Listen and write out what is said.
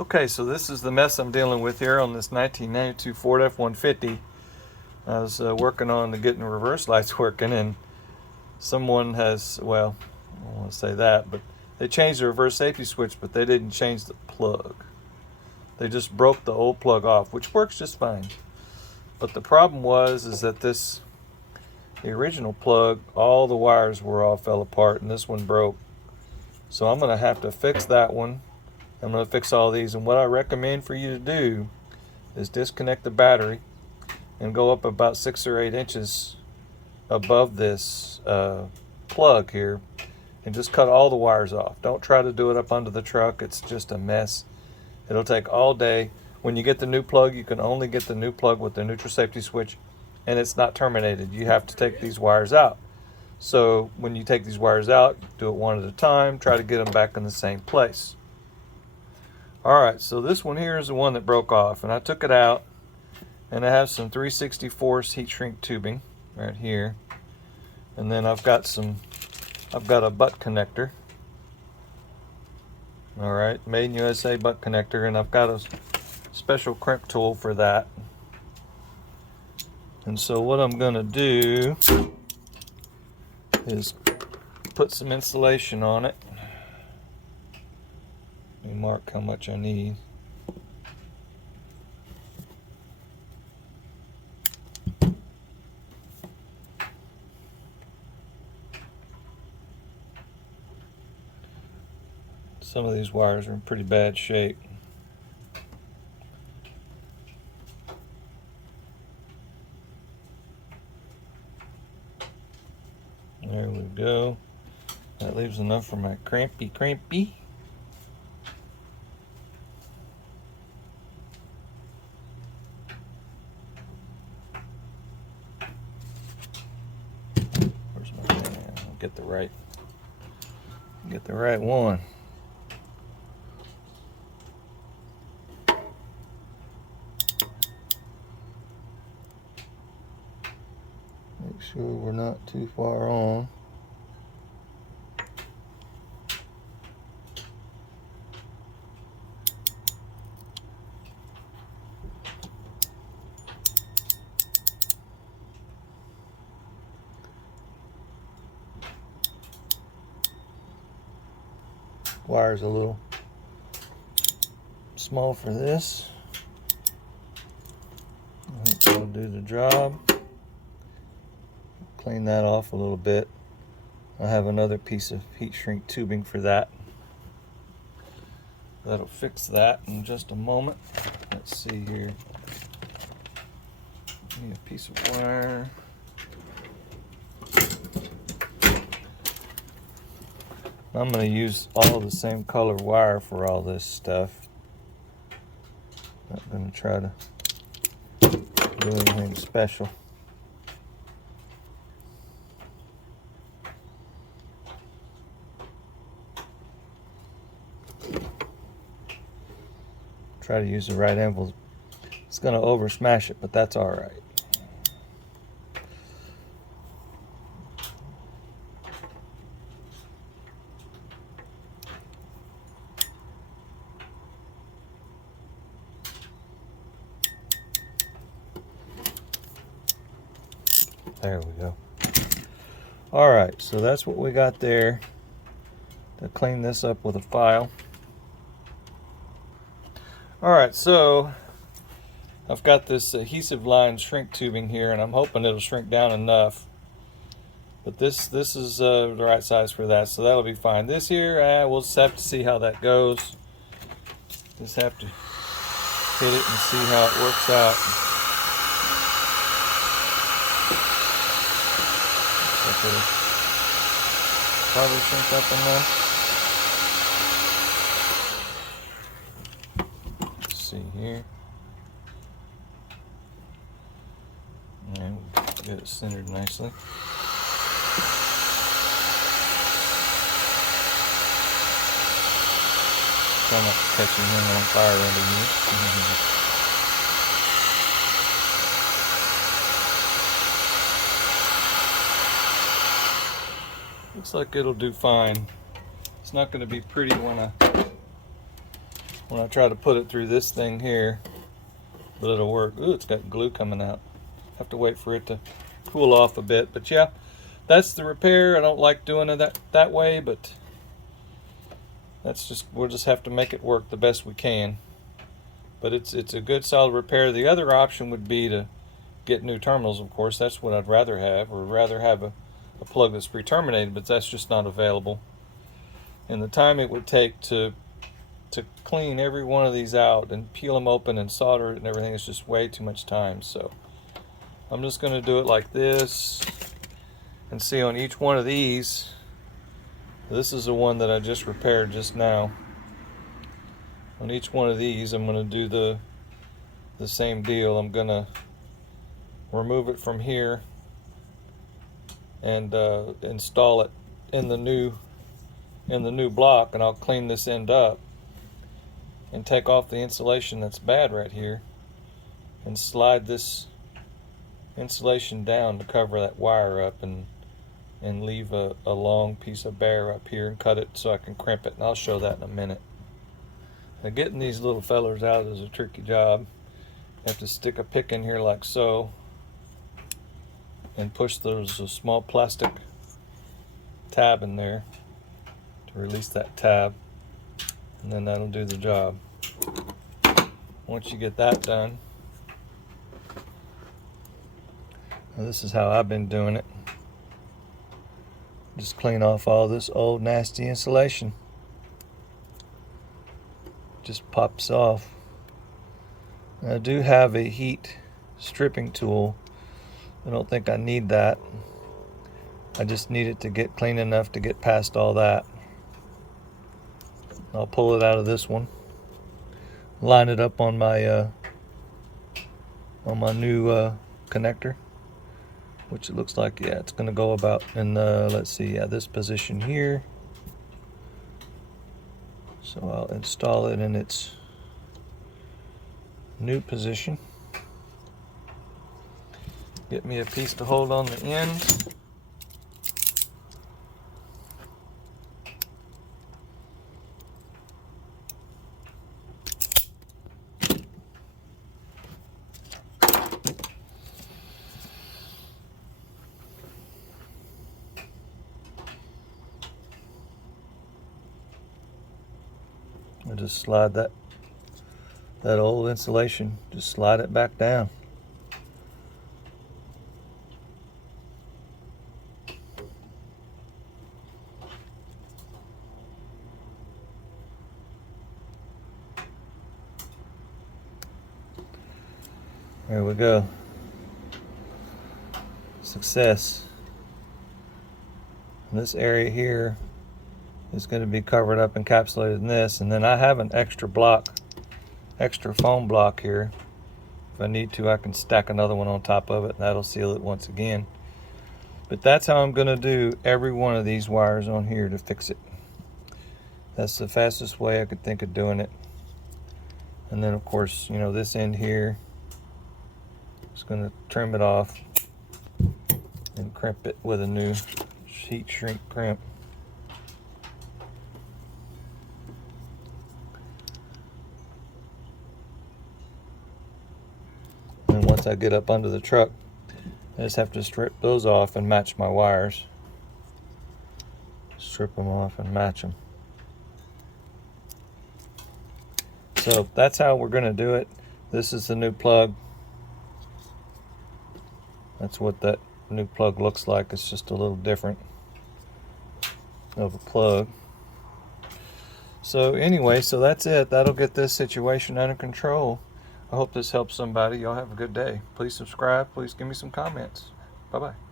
Okay, so this is the mess I'm dealing with here on this 1992 Ford F-150. I was working on getting the reverse lights working, and someone has, well, I don't want to say that, but they changed the reverse safety switch, but they didn't change the plug. They just broke the old plug off, which works just fine. But the problem is that the original plug, all the wires all fell apart, and this one broke. So I'm going to have to fix that one. I'm going to fix all these, and what I recommend for you to do is disconnect the battery and go up about 6 or 8 inches above this plug here and just cut all the wires off. Don't try to do it up under the truck. It's just a mess. It'll take all day. When you get the new plug, you can only get the new plug with the neutral safety switch, and it's not terminated. You have to take these wires out. So when you take these wires out, do it one at a time. Try to get them back in the same place. Alright, so this one here is the one that broke off, and I took it out, and I have some 3/64 heat shrink tubing right here, and then I've got a butt connector. Alright, made in USA butt connector, and I've got a special crimp tool for that. And so what I'm going to do is put some insulation on it. Let me mark how much I need. Some of these wires are in pretty bad shape. There we go. That leaves enough for my crampy. Where's my pen? I'll get the right one. Make sure we're not too far on. Wire's a little small for this. I think that'll do the job. Clean that off a little bit. I have another piece of heat shrink tubing for that. That'll fix that in just a moment. Let's see here. Need a piece of wire. I'm going to use all the same color wire for all this stuff. Not going to try to do anything special. Try to use the right envelope. It's going to over smash it, but that's all right. There we go. All right, so that's what we got there. To clean this up with a file. All right, so I've got this adhesive line shrink tubing here, and I'm hoping it'll shrink down enough. But this is the right size for that, so that'll be fine. This here, we'll just have to see how that goes. Just have to hit it and see how it works out. Looks like it'll probably shrink up enough. See here, and we'll get it centered nicely. Try not to catch anything on fire underneath. Looks like it'll do fine. It's not going to be pretty when when I try to put it through this thing here, but it'll work. Ooh, it's got glue coming out. Have to wait for it to cool off a bit. But yeah, that's the repair. I don't like doing it that way, but that's just, we'll just have to make it work the best we can. But it's a good solid repair. The other option would be to get new terminals, of course. That's what I'd rather have, or rather have a plug that's pre-terminated, but that's just not available. And the time it would take to clean every one of these out and peel them open and solder it and everything is just way too much time. So I'm just going to do it like this, and see on each one of these. This is the one that I just repaired just now. On each one of these, I'm going to do the same deal. I'm going to remove it from here and install it in the new block, and I'll clean this end up and take off the insulation that's bad right here and slide this insulation down to cover that wire up, and leave a long piece of bare up here and cut it so I can crimp it, and I'll show that in a minute. Now, getting these little fellers out is a tricky job. You have to stick a pick in here like so and push those small plastic tab in there to release that tab, and then that'll do the job. Once you get that done, now this is how I've been doing it. Just clean off all this old nasty insulation. Just pops off. I do have a heat stripping tool. I don't think I need that. I just need it to get clean enough to get past all that. I'll pull it out of this one, line it up on my new connector, which it looks like, yeah, it's going to go about in let's see, yeah, this position here. So I'll install it in its new position. Get me a piece to hold on the end. I just slide that old insulation, just slide it back down. There we go. Success. And this area here is going to be covered up, encapsulated in this, and then I have an extra foam block here. If I need to, I can stack another one on top of it, and that'll seal it once again. But that's how I'm going to do every one of these wires on here to fix it. That's the fastest way I could think of doing it. And then, of course, you know, this end here, just going to trim it off and crimp it with a new heat shrink crimp. And once I get up under the truck, I just have to strip those off and match my wires. Strip them off and match them. So that's how we're going to do it. This is the new plug. That's what that new plug looks like. It's just a little different of a plug. So anyway, so that's it. That'll get this situation under control. I hope this helps somebody. Y'all have a good day. Please subscribe. Please give me some comments. Bye-bye.